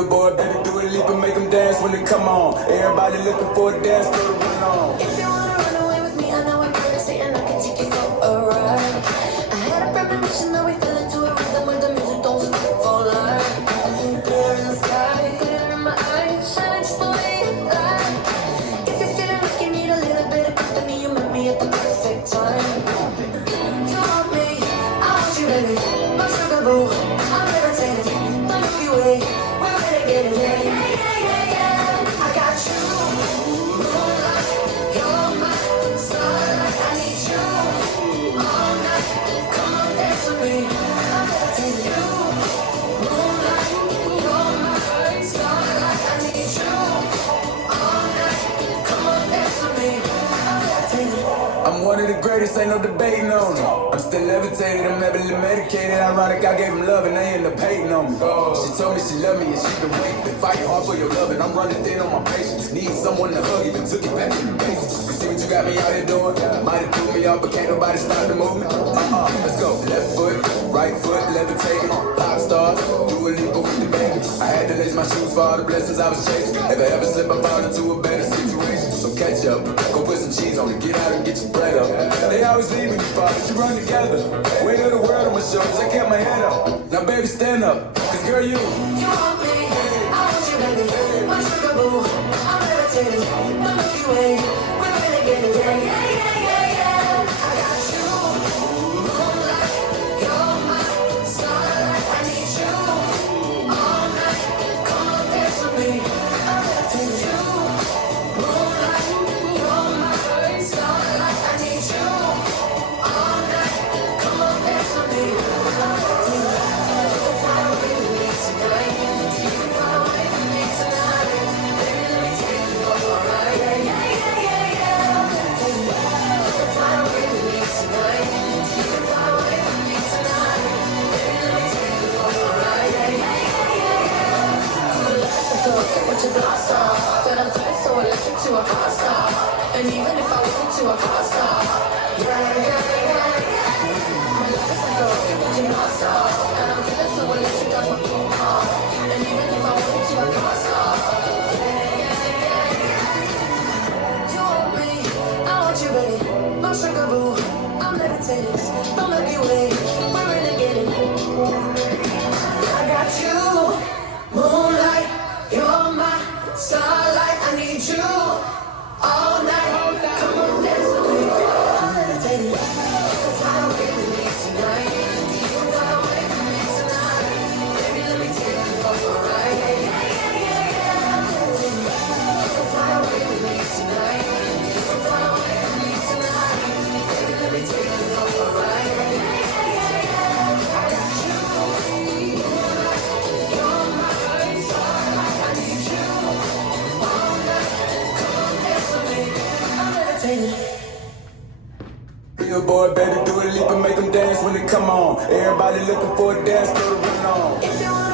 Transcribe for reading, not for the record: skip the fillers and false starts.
Billboard, baby, Dua Lipa, make them dance when they come on. Everybody looking for a dance floor to run on. If you wanna run away with me, I know I'm crazy and I can take you for a ride. I had a premonition that we fell into a rhythm where the music don't stop for life. Clear in the sky, clear in my eyes, shine just the way you like. If you're feeling like you need a little bit of company, you met me at the perfect time. You want me, I want you, baby. My sugar boo, I'm levitating. The Milky Way, we're renegading. Yeah, yeah, yeah, yeah, yeah. I got you, moonlight, you're my starlight. I need you all night. Come on, dance with me. I'm levitating. You, moonlight, you're my starlight. I need you all night. Come on, dance with me. I'm levitating. I'm one of the greatest, ain't no debating on it. I'm still levitated, I'm heavily medicated. Ironic, I gave him love and they end up hating on me. She told me she loved me and she been waiting. Been fighting hard for your love and I'm running thin on my patience. Need someone to hug, even took it back to the basics. You see what you got me out here doing? Might have threw me off, but can't nobody stop the movement. Let's go. Left foot, right foot, levitating. Pop stars, Dua Lipa with the baby. I had to lace my shoes for all the blessings I was chasing. If I ever slip, I fall into a better situation. So catch up, go put some cheese on it, get out and get your bread up. They always leave me far, but you run together. Weight of the world on my shoulders, I kept my head up. Now baby, stand up, cause girl, you want me, I want you, baby. My sugar boo, I'm levitating. The Milky Way, we're renegading. Yeah, yeah, yeah, yeah, yeah. I got you, moonlight, you're my starlight. I need you all night. Come on, dance with me. I'm levitating. You, moonlight, you're my starlight. I need you all night. Come on, dance with me. I'm levitating. You can fly away with me tonight. You can fly away with me tonight. Baby, let me take you for a ride. Yeah, yeah, yeah, yeah, yeah. I'm levitating. You can fly away with me tonight. You can fly away with me tonight. Baby, let me take you for a ride. Yeah, yeah, yeah, yeah, yeah. To the left, let's go. Get what you blast off. Said I'm tight, so electric to a car stop. And even if I wasn't to a car stop. Yeah, yeah, yeah, yeah. My life is like a rocket when you blast off. And I'm feeling so electric, I want boom off. And even if I wasn't to a car stop. Yeah, yeah, yeah, yeah. You want me, I want you, baby. My sugar boo, I'm levitating. The Milky Way, we're renegading. I got you, moonlight, you're my starlight. I need you all night. Come on, dance with me. I'm levitating. You can fly away with me tonight. You can fly away with me tonight. Baby, let me take you for a ride. Yeah, yeah, yeah, yeah. I'm levitating. You can fly away with me tonight. You can fly away with me tonight. Baby, let me take you for a ride. Yeah, yeah, yeah, yeah. I got you. Moonlight, you're my starlight. I need you all night. Come on, dance with me. I'm levitating. Billboard, baby, Dua Lipa, make them dance when they come on. Everybody looking for a dance floor to run on. If you wanna